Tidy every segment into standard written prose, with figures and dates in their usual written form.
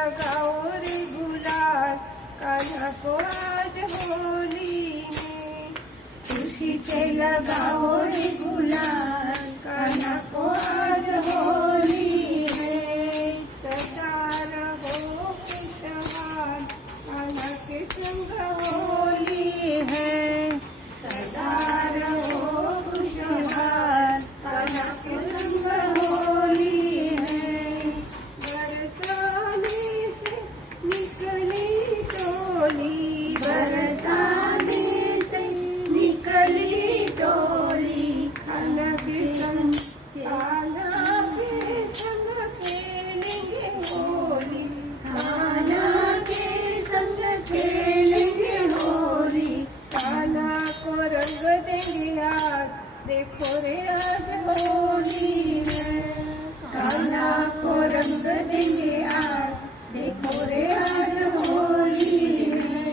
लगाओ रे गुलाल, कान्हा को आज होली है। खुशी से लगाओ रे गुलाल, कान्हा को आज होली है। सदा रहो खुशहाल, कान्हा के संग होली है। सदा रहो खुशहाल, कान्हा के संग होली है। बरसाने से निकली टोली, बरसाने से निकली टोली, कान्हा के संग, कान्हा के संग खेलेंगे होली, कान्हा के संग खेलेंगे होली। कान्हा को रंग देंगे आज, देखो रे आज होली है। कान्हा को रंग देंगे आज, देखो रे आज होली है।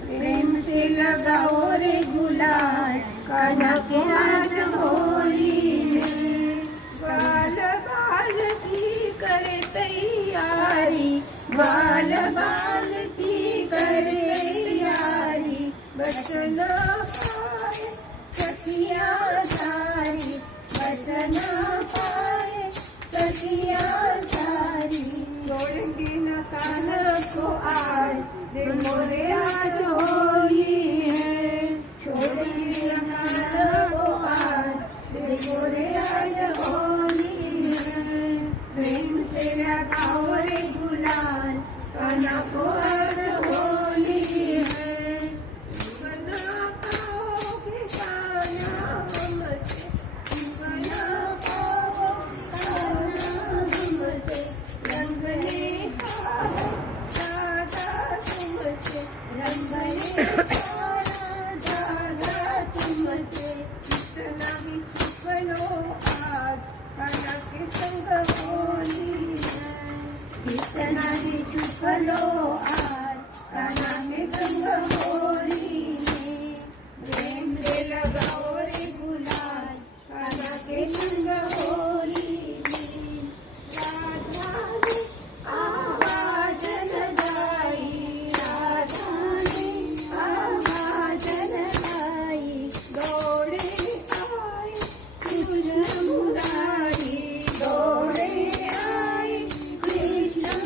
प्रेम से लगाओ रे गुलाल, कान्हा के आज होली है। बाल बाल की करे तैयारी, बाल बाल की करे तैयारी। बचना पाए सखिया सारी, बचना पाए सखिया सारी। छोड़ेंगे न कान्हा को आज, देखो रे आज होली है। छोड़ेंगे न कान्हा को आज, देखो रे आज होली है। प्रेम से लगाओ रे गुलाल, कान्हा को आज होली है। बना पाओगे कान्हा हमसे, बना पाओ कान्हा हमसे। रंगने का दादा तुमसे, रंगने का दादा तुमसे। इतना भी छुप लो आज, कान्हा के संग होली है। इतना भी छुप लो आज, कान्हा के संग होली